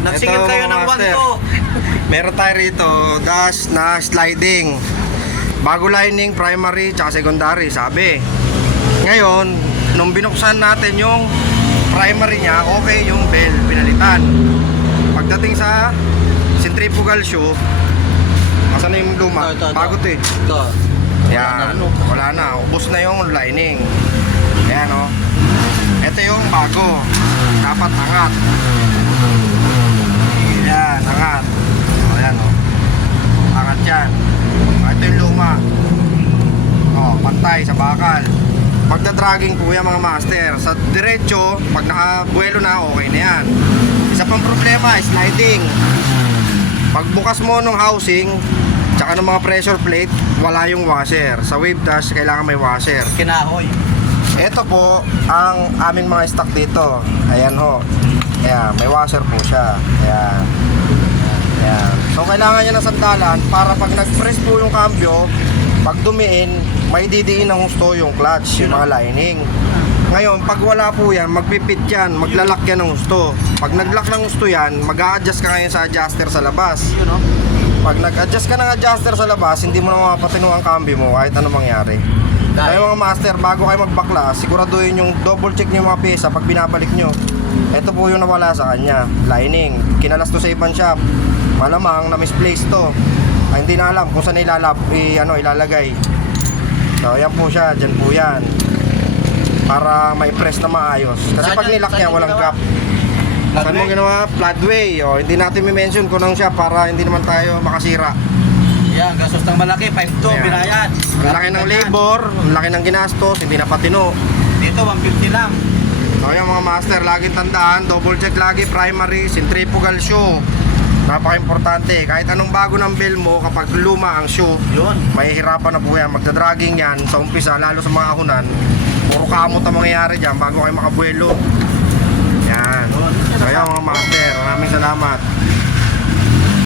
Nagsingil Ito, kayo ng master. 1 Meron tayo rito, dash na sliding. Bago lining, primary, tsaka secondary, sabi. Ngayon, nung binuksan natin yung primary niya, okay yung bell, pinalitan. Pagdating sa centrifugal shoe, Asan na yung luma? Ito, ito, ito. Bago to eh. Ito. Yan, wala na. Ubus na yung lining. Ayan o. Ito yung bago. Dapat angat. Yan, angat. Ayan o. Angat yan. Ito yung luma. O, pantay sa bakal. Pagda-dragging po yan mga master. Sa diretso, pag nakabuelo na, okay na yan. Isa pang problema, sliding. Pagbukas mo ng housing, tsaka ng mga pressure plate, wala yung washer. Sa wave dash, kailangan may washer. Kinahoy. Ito po ang aming mga stock dito. Ayan ho. Ayan, may washer po siya. Ayan. So kailangan niya ng sandalan para pag nag-press po yung cambio, pag dumiin, may didiin ng gusto yung clutch, yung mga lining. Ngayon, pag wala po yan, magpipit yan, maglalak yan ng gusto. Pag naglock ng gusto yan, mag adjust ka ngayon sa adjuster sa labas. Pag nag-adjust ka ng adjuster sa labas, hindi mo na mapapatino ang cambio mo kahit ano mangyari. Kaya mga master, bago kayo magbakla, siguraduhin yung double check niyo yung mga pyesa pag binabalik nyo. Ito po yung nawala sa kanya, lining. Kinalas to sa ibang shop. Malamang na misplaced to. Ay, hindi na alam kung saan ilalap, i, ano, ilalagay. So, yan po siya, dyan po yan. Para may press na maayos. Kasi Saan pag nilak niya, walang gap. Saan mo ginawa? Floodway. O, hindi natin mi-mention kung anong siya para hindi naman tayo makasira. Yan, gastos ng malaki. 5 to, Ayan. binayad. Ang laki ng labor, ang laki ng ginastos, hindi na patino. Dito, 150 lang. So yung mga master, laging tandaan, double check lagi primary, centrifugal shoe. Napaka-importante. Kahit anong bago ng bell mo, kapag luma ang shoe, Yun. mahihirapan na po yan. Magdadragging yan sa umpisa, lalo sa mga ahunan. Puro kamot ang mangyayari dyan bago kayo makabuelo. Yan.